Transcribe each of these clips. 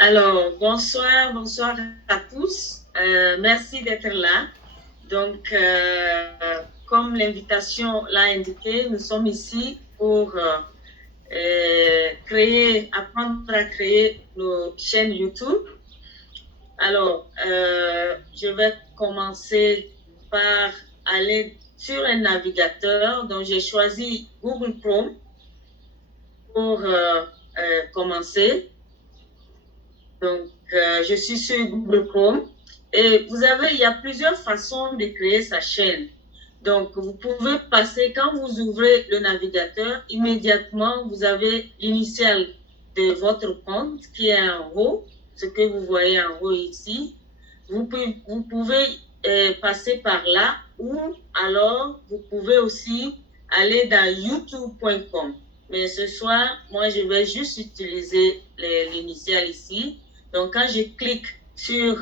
Alors, bonsoir à tous. Merci d'être là. Donc, comme l'invitation l'a indiqué, nous sommes ici pour apprendre à créer nos chaînes YouTube. Alors, je vais commencer par aller sur un navigateur. Donc, j'ai choisi Google Chrome pour commencer. Donc, je suis sur Google Chrome. Et il y a plusieurs façons de créer sa chaîne. Donc, vous pouvez passer, quand vous ouvrez le navigateur, immédiatement, vous avez l'initiale de votre compte qui est en haut, ce que vous voyez en haut ici. Vous pouvez passer par là ou alors vous pouvez aussi aller dans youtube.com. Mais ce soir, moi, je vais juste utiliser l'initiale ici. Donc, quand je clique sur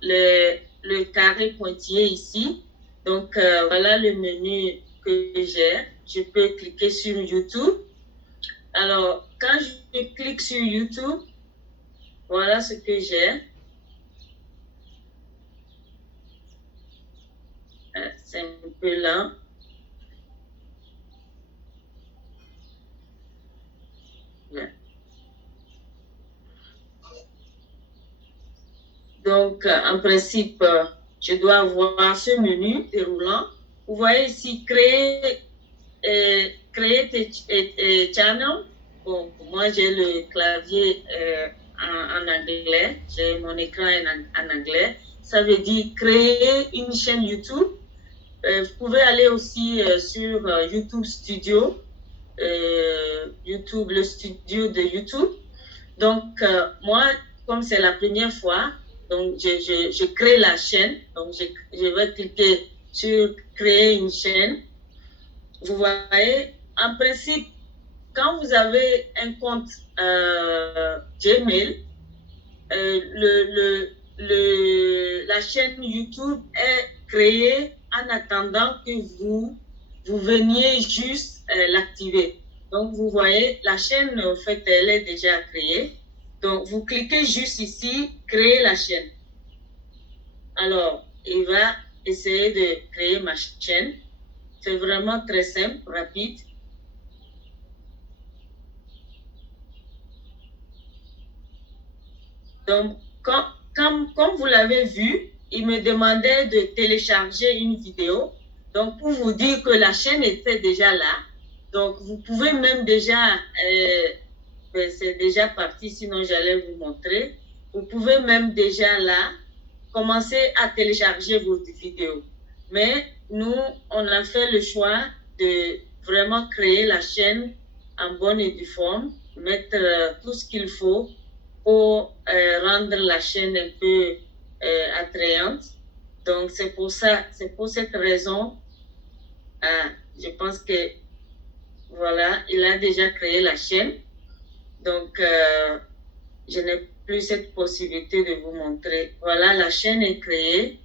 le carré pointillé ici, donc voilà le menu que j'ai. Je peux cliquer sur YouTube. Alors, quand je clique sur YouTube, voilà ce que j'ai. C'est un peu lent. Donc, en principe, je dois avoir ce menu déroulant. Vous voyez ici, créer tes channels. Bon, moi, j'ai le clavier en anglais. J'ai mon écran en anglais. Ça veut dire créer une chaîne YouTube. Vous pouvez aller aussi sur YouTube Studio. YouTube, le studio de YouTube. Donc, moi, comme c'est la première fois, donc je crée la chaîne. Donc, je vais cliquer sur créer une chaîne. Vous voyez, en principe, quand vous avez un compte Gmail, la chaîne YouTube est créée en attendant que vous veniez juste l'activer. Donc, vous voyez, la chaîne, en fait, elle est déjà créée. Donc, vous cliquez juste ici, créer la chaîne. Alors, il va essayer de créer ma chaîne. C'est vraiment très simple, rapide. Donc, comme vous l'avez vu, il me demandait de télécharger une vidéo. Donc, pour vous dire que la chaîne était déjà là. Donc, vous pouvez même déjà, c'est déjà parti, sinon j'allais vous montrer. Vous pouvez même déjà là commencer à télécharger votre vidéo. Mais nous, on a fait le choix de vraiment créer la chaîne en bonne et due forme, mettre tout ce qu'il faut pour rendre la chaîne un peu attrayante. Donc, c'est pour cette raison, je pense que, voilà, il a déjà créé la chaîne. Donc, je n'ai plus cette possibilité de vous montrer. Voilà, la chaîne est créée.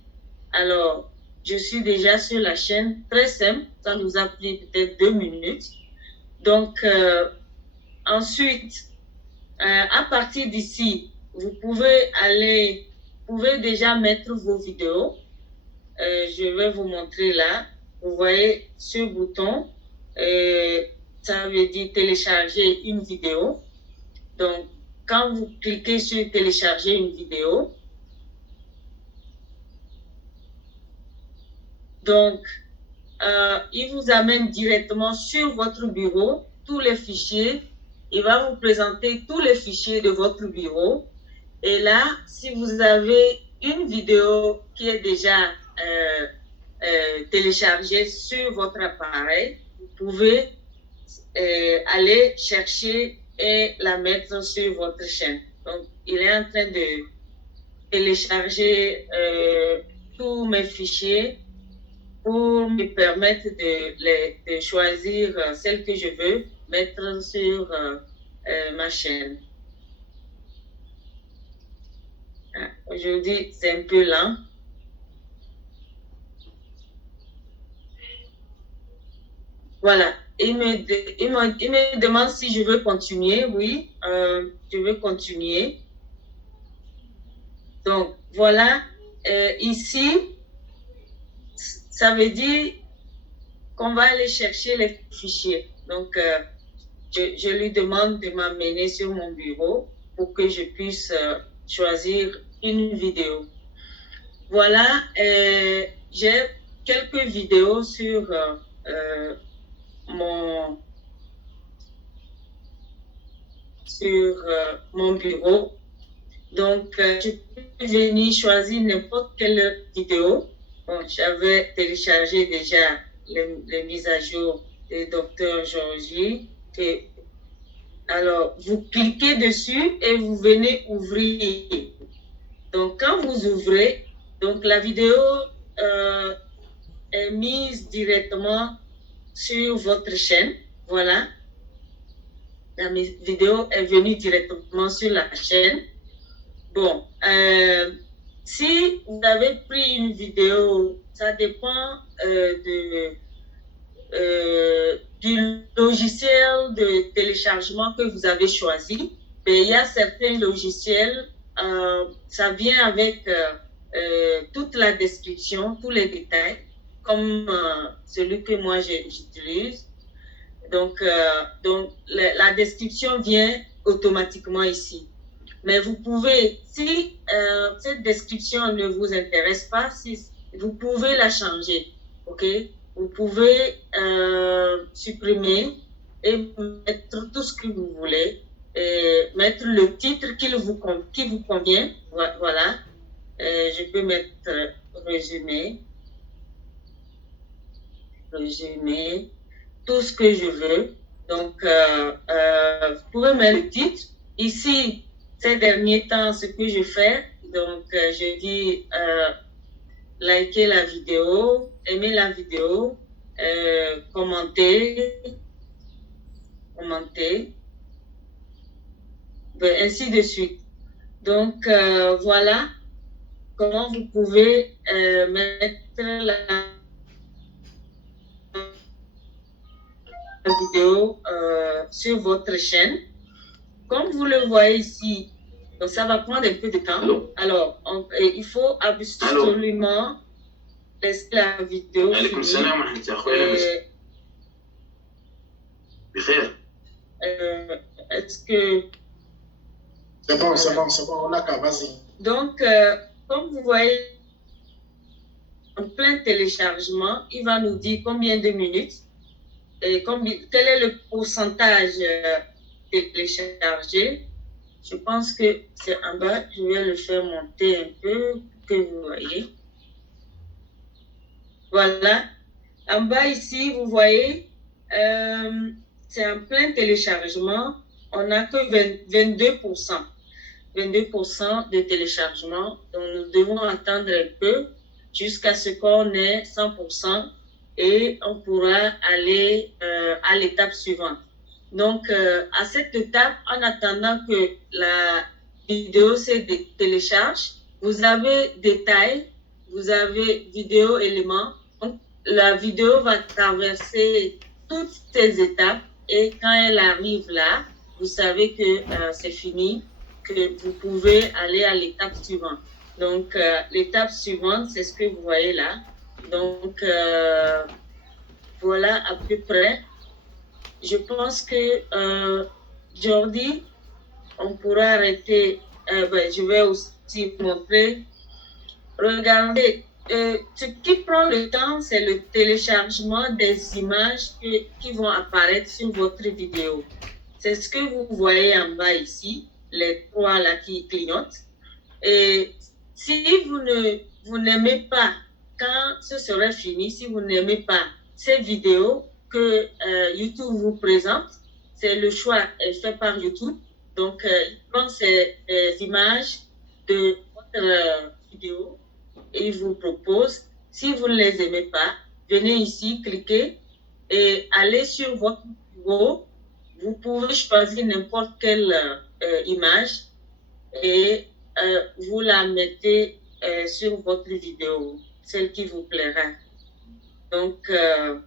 Alors, je suis déjà sur la chaîne, très simple, ça nous a pris peut-être 2 minutes. Donc, ensuite, à partir d'ici, vous pouvez déjà mettre vos vidéos. Je vais vous montrer là. Vous voyez ce bouton, ça veut dire télécharger une vidéo. Donc, quand vous cliquez sur télécharger une vidéo, donc, il vous amène directement sur votre bureau tous les fichiers. Il va vous présenter tous les fichiers de votre bureau. Et là, si vous avez une vidéo qui est déjà téléchargée sur votre appareil, vous pouvez aller chercher et la mettre sur votre chaîne. Donc, il est en train de télécharger tous mes fichiers pour me permettre de choisir celle que je veux mettre sur ma chaîne. Aujourd'hui, c'est un peu lent. Voilà. Il me demande si je veux continuer. Oui, je veux continuer. Donc, voilà, ici, ça veut dire qu'on va aller chercher les fichiers. Donc, je lui demande de m'amener sur mon bureau pour que je puisse choisir une vidéo. Voilà, j'ai quelques vidéos sur mon bureau. Donc, je peux venir choisir n'importe quelle vidéo. Bon, j'avais téléchargé déjà les mises à jour de Dr. Georgie. Alors, vous cliquez dessus et vous venez ouvrir. Donc, quand vous ouvrez, donc la vidéo est mise directement sur votre chaîne. Voilà. La vidéo est venue directement sur la chaîne. Bon, si vous avez pris une vidéo, ça dépend du logiciel de téléchargement que vous avez choisi. Mais il y a certains logiciels, ça vient avec toute la description, tous les détails, comme celui que moi j'utilise. Donc, la description vient automatiquement ici. Mais vous pouvez, si cette description ne vous intéresse pas, vous pouvez la changer, ok? Vous pouvez supprimer et mettre tout ce que vous voulez, et mettre le titre qui vous convient, voilà. Je peux mettre résumé, tout ce que je veux. Donc, vous pouvez mettre le titre. Ici, ces derniers temps, ce que je fais, donc je dis liker la vidéo, aimer la vidéo, commenter, ainsi de suite. Donc, voilà comment vous pouvez mettre la vidéo sur votre chaîne. Comme vous le voyez ici, donc ça va prendre un peu de temps. Allô? Alors, il faut absolument laisser la vidéo finie. Est-ce que... C'est bon, on a qu'à, vas-y. Donc, comme vous voyez, en plein téléchargement, il va nous dire combien de minutes et quel est le pourcentage téléchargé. Je pense que c'est en bas. Je vais le faire monter un peu pour que vous voyez. Voilà. En bas ici, vous voyez, c'est en plein téléchargement. On n'a que 22%. 22% de téléchargement. Donc, nous devons attendre un peu jusqu'à ce qu'on ait 100% et on pourra aller à l'étape suivante. Donc, à cette étape, en attendant que la vidéo se télécharge, vous avez détail, vous avez vidéo éléments. Donc, la vidéo va traverser toutes ces étapes et quand elle arrive là, vous savez que c'est fini, que vous pouvez aller à l'étape suivante. Donc, l'étape suivante, c'est ce que vous voyez là. Donc, voilà à peu près. Je pense que Jordi, on pourra arrêter. Je vais aussi montrer. Regardez, ce qui prend le temps, c'est le téléchargement des images qui vont apparaître sur votre vidéo. C'est ce que vous voyez en bas ici, les trois là qui clignotent. Et si vous n'aimez pas, quand ce sera fini, si vous n'aimez pas ces vidéos que YouTube vous présente, c'est le choix fait par YouTube. Donc, il prend ces images de votre vidéo et il vous propose. Si vous ne les aimez pas, venez ici, cliquez et allez sur votre bureau. Vous pouvez choisir n'importe quelle image et vous la mettez sur votre vidéo, celle qui vous plaira. Donc, je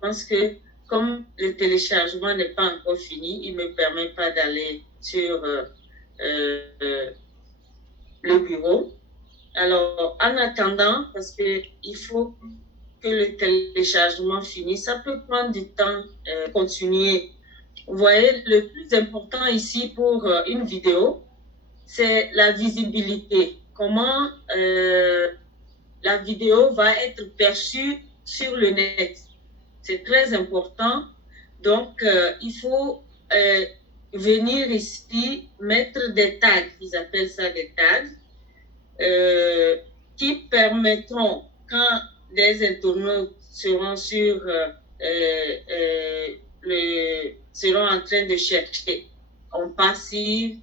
pense que comme le téléchargement n'est pas encore fini, il ne me permet pas d'aller sur le bureau. Alors, en attendant, parce qu'il faut que le téléchargement finisse, ça peut prendre du temps continuer. Vous voyez, le plus important ici pour une vidéo, c'est la visibilité. Comment la vidéo va être perçue sur le net. C'est très important. Donc, il faut venir ici mettre des tags, ils appellent ça des tags, qui permettront, quand les internautes seront seront en train de chercher en passif.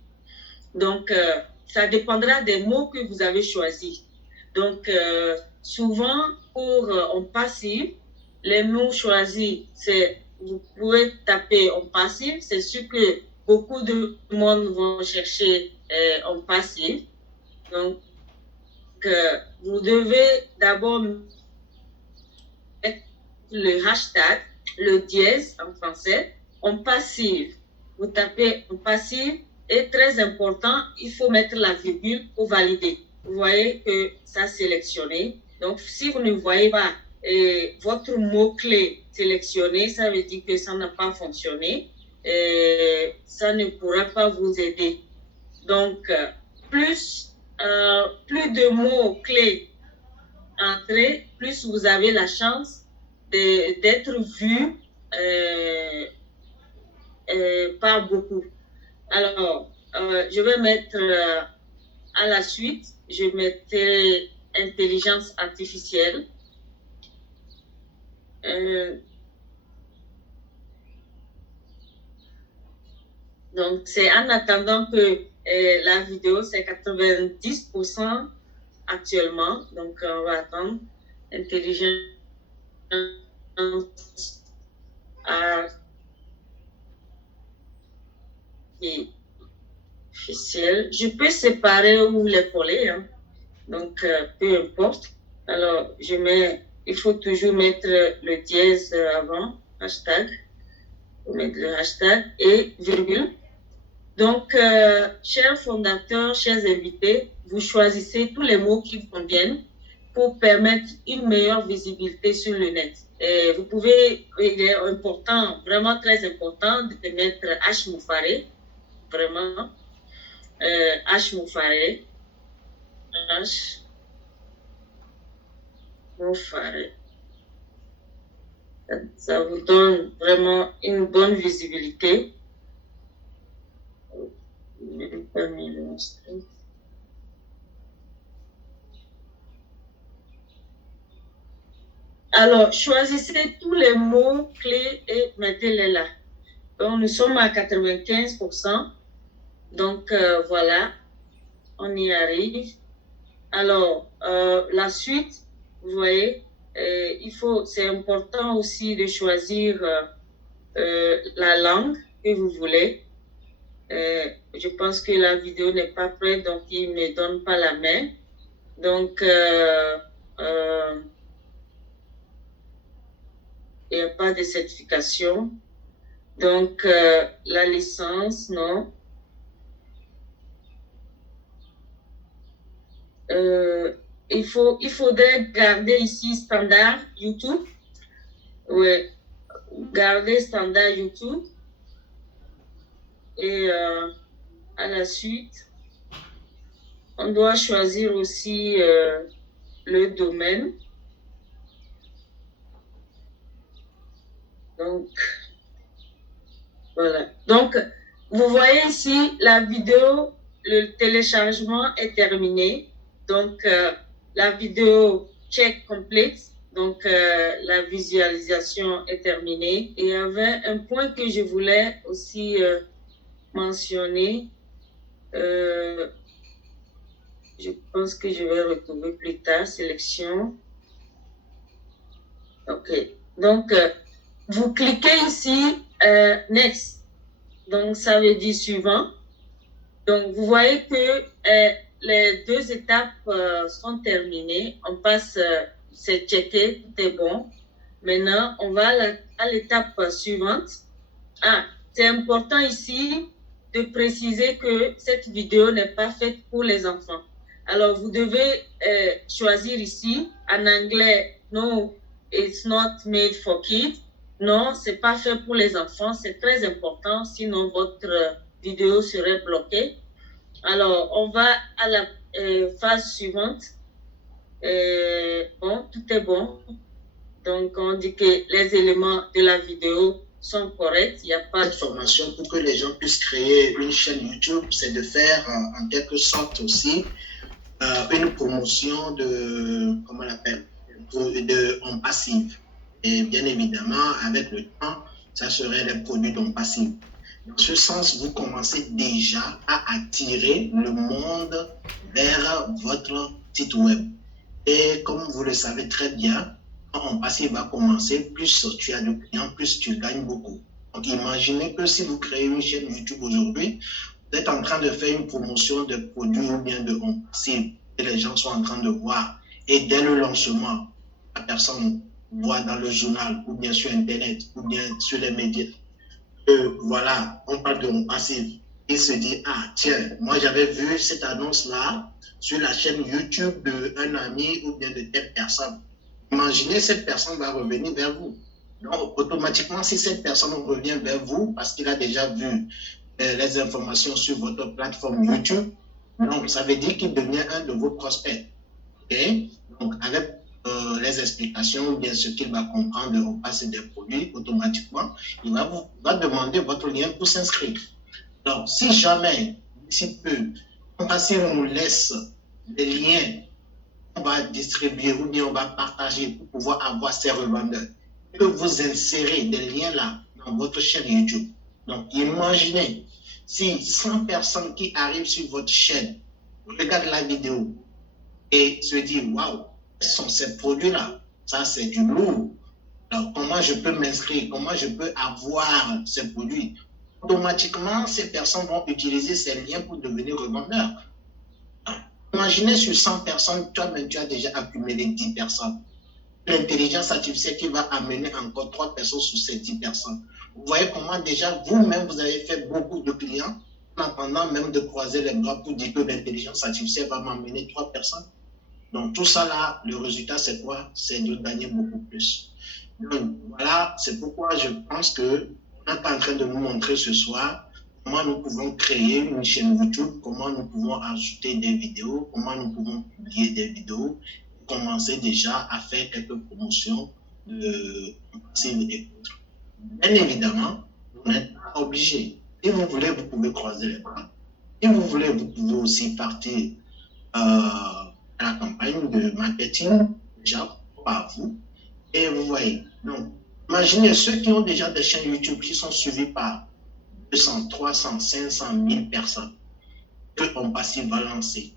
Donc, ça dépendra des mots que vous avez choisis. Donc, souvent, pour en passif, les mots choisis, vous pouvez taper en passif, c'est sûr que beaucoup de monde vont chercher en passif. Donc, vous devez d'abord mettre le hashtag, le dièse en français, en passif. Vous tapez en passif et très important, il faut mettre la virgule pour valider. Vous voyez que ça sélectionné. Donc, si vous ne voyez pas votre mot-clé sélectionné, ça veut dire que ça n'a pas fonctionné. Ça ne pourra pas vous aider. Donc, plus de mots-clés entrés, plus vous avez la chance d'être vu par beaucoup. Alors, je vais mettre à la suite, je mettrai intelligence artificielle. Donc, c'est en attendant que la vidéo, c'est 90% actuellement. Donc, on va attendre. Intelligence artificielle. Je peux séparer ou les coller. Hein. Donc, peu importe. Alors, il faut toujours mettre le dièse avant, hashtag. Il faut mettre le hashtag et virgule. Donc, chers fondateurs, chers invités, vous choisissez tous les mots qui vous conviennent pour permettre une meilleure visibilité sur le net. Et vous pouvez, il est important, vraiment très important, de mettre H Moufaré, vraiment, H Moufaré, H Moufaré. Ça vous donne vraiment une bonne visibilité. Alors, choisissez tous les mots clés et mettez-les là. Donc, nous sommes à 95%. Donc, voilà, on y arrive. Alors, la suite, vous voyez, c'est important aussi de choisir la langue que vous voulez. Je pense que la vidéo n'est pas prête, donc il ne me donne pas la main. Donc, il n'y a pas de certification. Donc, la licence, non. Il faudrait garder ici standard YouTube. Oui, garder standard YouTube. Et à la suite, on doit choisir aussi le domaine. Donc, voilà. Donc, vous voyez ici, la vidéo, le téléchargement est terminé. Donc, la vidéo check complete. Donc, la visualisation est terminée. Et il y avait un point que je voulais aussi mentionner. Je pense que je vais retrouver plus tard. Sélection. OK. Donc, vous cliquez ici, Next. Donc, ça veut dire suivant. Donc, vous voyez que les deux étapes sont terminées. On passe, c'est checké, tout est bon. Maintenant, on va à l'étape suivante. Ah, c'est important ici de préciser que cette vidéo n'est pas faite pour les enfants. Alors, vous devez choisir ici, en anglais, no, it's not made for kids. Non, c'est pas fait pour les enfants, c'est très important, sinon votre vidéo serait bloquée. Alors, on va à la phase suivante. Bon, tout est bon. Donc, on dit que les éléments de la vidéo sont corrects. Il n'y a pas de formation pour que les gens puissent créer une chaîne YouTube, c'est de faire en quelque sorte aussi une promotion de, comment on l'appelle, en passive. Et bien évidemment, avec le temps, ça serait les produits en passive. Dans ce sens, vous commencez déjà à attirer le monde vers votre site web. Et comme vous le savez très bien, quand en passive va commencer, plus tu as de clients, plus tu gagnes beaucoup. Donc imaginez que si vous créez une chaîne YouTube aujourd'hui, vous êtes en train de faire une promotion de produits ou bien de en passive que les gens sont en train de voir. Et dès le lancement, la personne voit dans le journal ou bien sur Internet ou bien sur les médias, voilà, on parle de en passive. Il se dit, ah tiens, moi j'avais vu cette annonce-là sur la chaîne YouTube d'un ami ou bien de telle personne. Imaginez, cette personne va revenir vers vous. Donc, automatiquement, si cette personne revient vers vous parce qu'il a déjà vu les informations sur votre plateforme YouTube, donc ça veut dire qu'il devient un de vos prospects. Okay? Donc, avec les explications ou bien ce qu'il va comprendre au passer des produits, automatiquement, il va demander votre lien pour s'inscrire. Donc, si jamais, d'ici peu, on nous laisse des liens, on va distribuer ou bien on va partager pour pouvoir avoir ces revendeurs, que vous insérez des liens là dans votre chaîne YouTube. Donc, imaginez, si 100 personnes qui arrivent sur votre chaîne regardent la vidéo et se disent, waouh, quels sont ces produits-là? Ça, c'est du lourd. Alors, comment je peux m'inscrire? Comment je peux avoir ces produits? Automatiquement, ces personnes vont utiliser ces liens pour devenir revendeurs. Imaginez sur 100 personnes, toi-même, tu as déjà accumulé 10 personnes. L'intelligence artificielle qui va amener encore 3 personnes sur ces 10 personnes. Vous voyez comment déjà vous-même, vous avez fait beaucoup de clients en attendant même de croiser les bras pour dire que l'intelligence artificielle va m'amener 3 personnes. Donc tout ça là, le résultat c'est quoi? C'est de gagner beaucoup plus. Donc voilà, c'est pourquoi je pense qu'on est en train de nous montrer ce soir comment nous pouvons créer une chaîne YouTube, comment nous pouvons ajouter des vidéos, comment nous pouvons publier des vidéos, commencer déjà à faire quelques promotions de passive et autres. Bien évidemment, vous n'êtes pas obligé. Si vous voulez, vous pouvez croiser les bras. Si vous voulez, vous pouvez aussi partir à la campagne de marketing, déjà par vous. Et vous voyez, donc, imaginez ceux qui ont déjà des chaînes YouTube qui sont suivies par 200, 300, 500, 1000 personnes que on passive va lancer.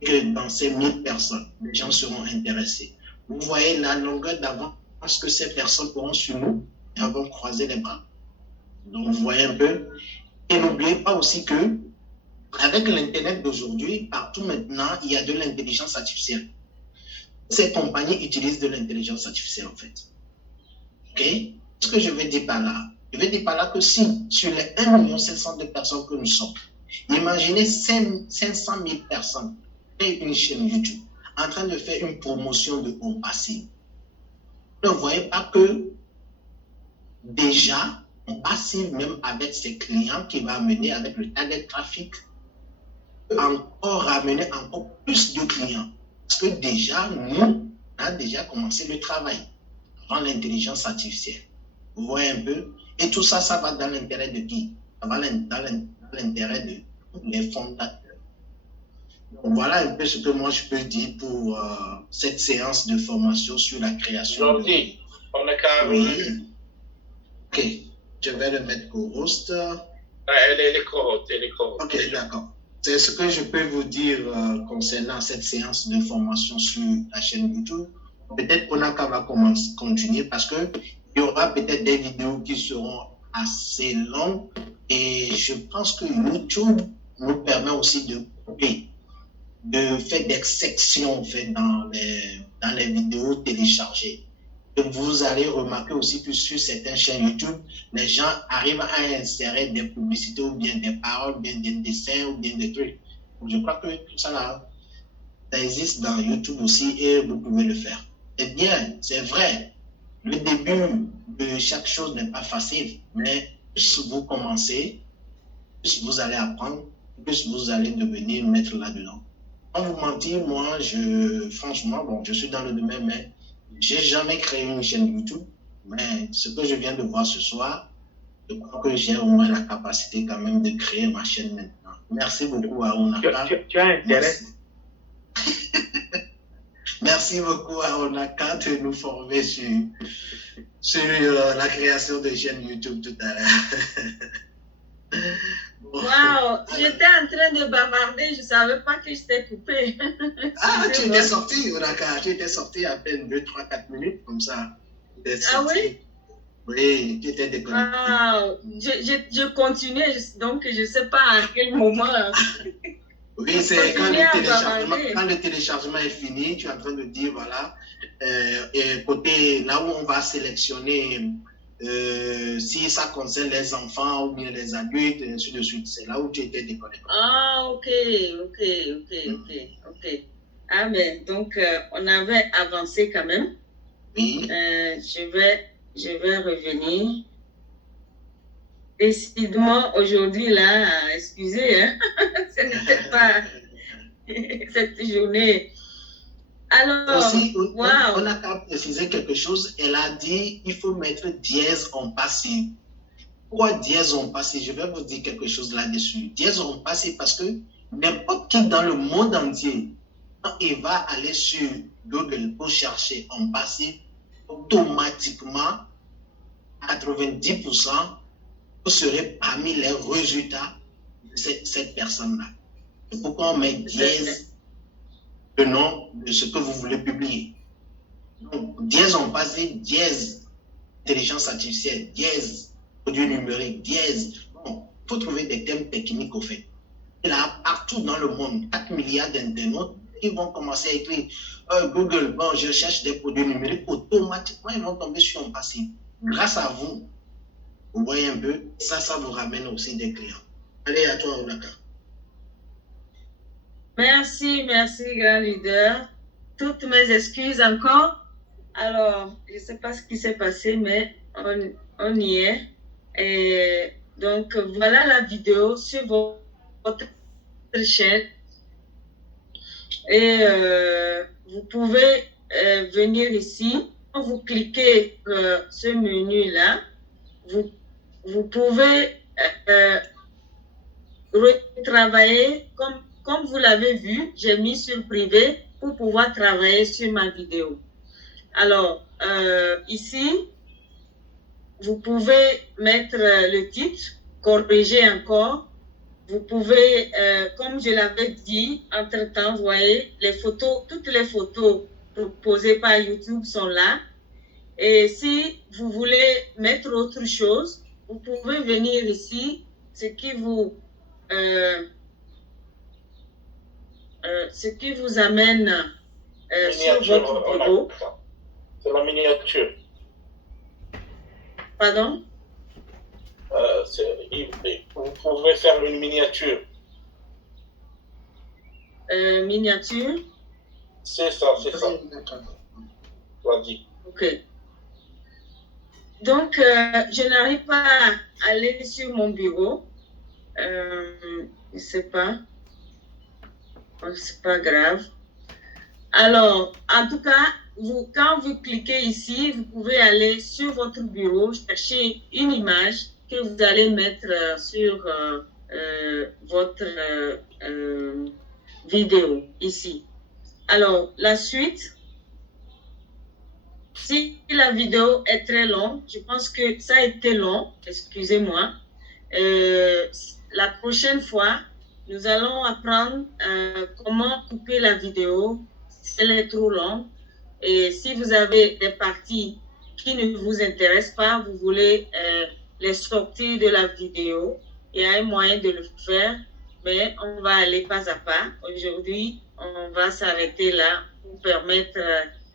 Que dans ces 1000 personnes, les gens seront intéressés. Vous voyez la longueur d'avance que ces personnes auront sur nous et vont croiser les bras. Donc, vous voyez un peu. Et n'oubliez pas aussi que avec l'Internet d'aujourd'hui, partout maintenant, il y a de l'intelligence artificielle. Ces compagnies utilisent de l'intelligence artificielle, en fait. OK? Ce que je veux dire par là, je veux dire par là que si, sur les 1 500 000 de personnes que nous sommes, imaginez 500 000 personnes et une chaîne YouTube en train de faire une promotion de home passive. Ne voyez pas que déjà, on passive même avec ses clients qui va amener avec le target traffic, encore ramener encore plus de clients. Parce que déjà, nous, on a déjà commencé le travail avant l'intelligence artificielle. Vous voyez un peu? Et tout ça, ça va dans l'intérêt de qui? Ça va dans l'intérêt de les fondateurs. Donc, voilà un peu ce que moi je peux dire pour cette séance de formation sur la création. Gentil. On est carré. Oui. Ok, je vais le mettre au host. Elle est correcte, elle est correcte. Ok, d'accord. C'est ce que je peux vous dire concernant cette séance de formation sur la chaîne YouTube. Peut-être qu'on va continuer parce qu'il y aura peut-être des vidéos qui seront assez longues et je pense que YouTube nous permet aussi de couper, de faire des sections en fait, dans les vidéos téléchargées. Vous allez remarquer aussi que sur certaines chaînes YouTube, les gens arrivent à insérer des publicités ou bien des paroles, ou bien des dessins ou bien des trucs. Donc, je crois que tout ça là, ça existe dans YouTube aussi et vous pouvez le faire. C'est bien, c'est vrai. Le début de chaque chose n'est pas facile, mais plus vous commencez, plus vous allez apprendre, plus vous allez devenir maître là-dedans. Sans vous mentir, moi, franchement, bon, je suis dans le domaine, mais j'ai jamais créé une chaîne YouTube. Mais ce que je viens de voir ce soir, je crois que j'ai au moins la capacité quand même de créer ma chaîne maintenant. Merci beaucoup à Onaka. Tu as intérêt. Merci beaucoup à Onaka de nous former sur la création de chaîne YouTube tout à l'heure. Waouh, j'étais en train de bavarder, je ne savais pas que j'étais coupée. Ah, tu étais sorti, Onaka, tu étais sorti à peine 2, 3, 4 minutes comme ça. Ah oui? Oui, tu étais déconnecté. Waouh, je continuais, donc je ne sais pas à quel moment. Oui, c'est quand le téléchargement est fini, tu es en train de dire, voilà, côté là où on va sélectionner si ça concerne les enfants ou bien les adultes, et ainsi de suite. C'est là où tu étais déconnecté. Ah, ok. Ah, mais donc, on avait avancé quand même. Oui. Je vais revenir. Décidément, aujourd'hui, là, excusez, hein, ce n'était pas cette journée. Alors, aussi, wow. On a qu'à préciser quelque chose. Elle a dit il faut mettre dièse en passif. Pourquoi dièse en passif? Je vais vous dire quelque chose là-dessus. Dièse en passif parce que n'importe qui dans le monde entier, quand il va aller sur Google pour chercher en passif, automatiquement, 90%, vous serez parmi les résultats de cette personne-là. C'est pourquoi on met dièse le nom de ce que vous voulez publier. Donc, dièse en passif, dièse intelligence artificielle, dièse produit numérique, dièse. Bon, il faut trouver des thèmes techniques au fait. Et là, partout dans le monde, 4 milliards d'internautes, ils vont commencer à écrire Google, bon, je cherche des produits numériques, automatiquement, ils vont tomber sur un passif. Grâce à vous, vous voyez un peu, ça vous ramène aussi des clients. Allez, à toi, Onaka. Merci, grand leader. Toutes mes excuses encore. Alors, je ne sais pas ce qui s'est passé, mais on y est. Et donc, voilà la vidéo sur votre chaîne. Et vous pouvez venir ici. Quand vous cliquez ce menu-là, vous pouvez retravailler comme vous l'avez vu, j'ai mis sur privé pour pouvoir travailler sur ma vidéo. Alors, ici, vous pouvez mettre le titre, corriger encore. Vous pouvez, comme je l'avais dit, entre-temps, vous voyez, toutes les photos proposées par YouTube sont là. Et si vous voulez mettre autre chose, vous pouvez venir ici, ce qui vous amène sur votre bureau. C'est la miniature. Pardon? Vous pouvez faire une miniature. Miniature? C'est ça. Vas-y. Ok. Donc, je n'arrive pas à aller sur mon bureau. Je ne sais pas. C'est pas grave. Alors, en tout cas, quand vous cliquez ici, vous pouvez aller sur votre bureau, chercher une image que vous allez mettre sur votre vidéo ici. Alors, la suite, si la vidéo est très longue, je pense que ça a été long, excusez-moi. La prochaine fois, nous allons apprendre comment couper la vidéo si elle est trop longue. Et si vous avez des parties qui ne vous intéressent pas, vous voulez les sortir de la vidéo, il y a un moyen de le faire, mais on va aller pas à pas. Aujourd'hui, on va s'arrêter là pour permettre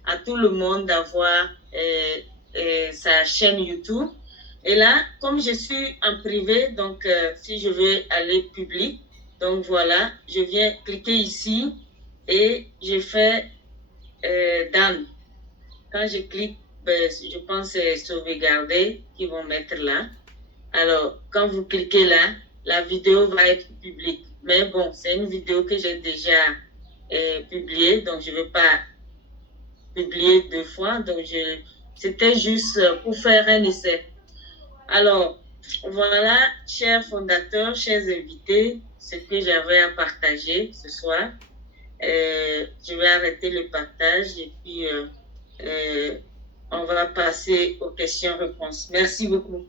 à tout le monde d'avoir sa chaîne YouTube. Et là, comme je suis en privé, donc si je veux aller public, donc voilà, je viens cliquer ici et je fais done. Quand je clique, je pense que c'est sauvegarder qu'ils vont mettre là. Alors, quand vous cliquez là, la vidéo va être publique. Mais bon, c'est une vidéo que j'ai déjà publiée, donc je ne vais pas publier 2 fois. Donc, c'était juste pour faire un essai. Alors, voilà, chers fondateurs, chers invités, ce que j'avais à partager ce soir. Je vais arrêter le partage et puis on va passer aux questions-réponses. Merci beaucoup.